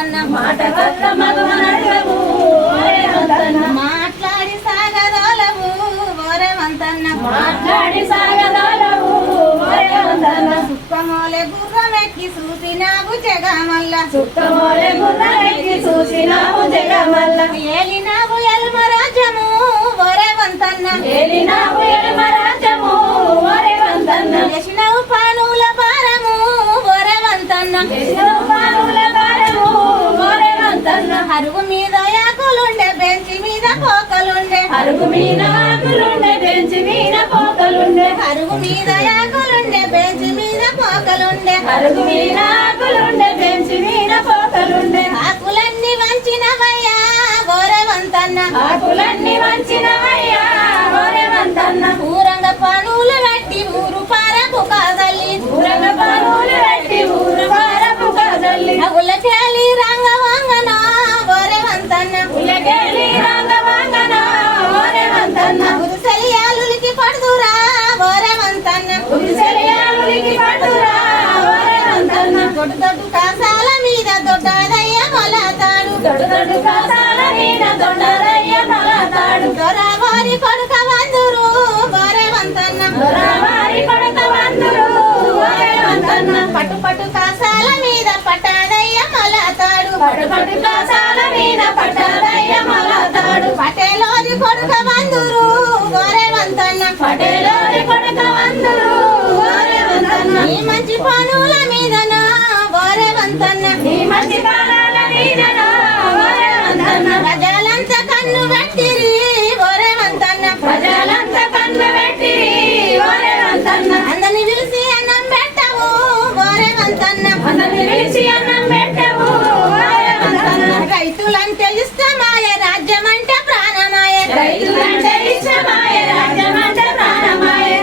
వంతన్న మాట వల్ల మగవనడవు ఓరే వంతన్న మాట్లాడి సాగదోలవు ఓరే వంతన్న మాట్లాడి సాగదోలవు ఓరే వంతన్న సుక్కమోలే గుర్రమెక్కి చూసినావు జగమల్ల సుక్కమోలే గుర్రమెక్కి చూసినావు జగమల్ల ఏలినావు ఎల్మరాజము ఓరే వంతన్న ఏలినావు ఎడమరాజము ఓరే వంతన్న చేసినావు పానుల భారము ఓరే వంతన్న చేసినావు పానుల భారము ఓరే వంతన్న అరుగు మీద యాకులుండే బెంచి మీద పోకలుండే అరుగు మీద ఆకులుండే బెంచి మీద పోకలుండే అరుగు మీద యాకులుండే బెంచి మీద పోకలుండే అరుగు మీద ఆకులుండే బెంచి మీద పోకలుండే ఆకులన్నీ వంచినవయ్యా ఓరే వంతన్న ఆకులన్నీ వంచినవయ్యా ఓరే వంతన్న ఊరంగ పనులు పెట్టి ఊరు పారపు కాదల్లి ఊరగ పానులు పెట్టి ఊరు వారపు కాదల్లి ఉలకేలి రంగ వంగన ఓరే వంతన్న ఉలకేలి రంగవంగన ఓరే వంతన్న ఉరుసలియాలులకి పడుదురా ఓరే వంతన్న ఉరిసెలియాలులికి పట్టురా ఓరే వంతన్న దొడ్డు దొడ్డు కాసాల మీద దొడ్డదయ్య మొలతాడు దొడ్డు దొడ్డు కాసాల మీద దొండరయ్య తలతాడు దొరవారి కొడుక వందురు ఓరే వంతన్న దొరవారి కొడక వందురు ఓరే వంతన్న పట్టు పట్టు కాసాల మీద పట్టదయ్య మొలతాడు పట్టు పట్టు కాసాల మీద పట్టదయ్య మలతాడు పటేలోని కొడుక వందురు ఓరే వంతన్న పటేలోని కొడక వందురు ఓరే వంతన్న ఈ మంచి పనుల మీదన ఓరే వంతన్న ఈ మంచి కాలాల మీదన ఓరే వంతన్న ప్రజలంతా కన్ను పెట్టిరి ఓరే వంతన్న ప్రజలంతా కన్ను పెట్టి ఓరే వంతన్న అందరిని పిలిచి అన్నం పెట్టవు ఓరే వంతన్న అందరిని పిలిచి అన్నం పెట్టవు ఓరే వంతన్న రైతులంటే ఇష్టమాయ రాజ్యం అంటే ప్రాణమాయ రైతులంటే ఇష్టమాయ రాజ్యమంటే ప్రాణమాయ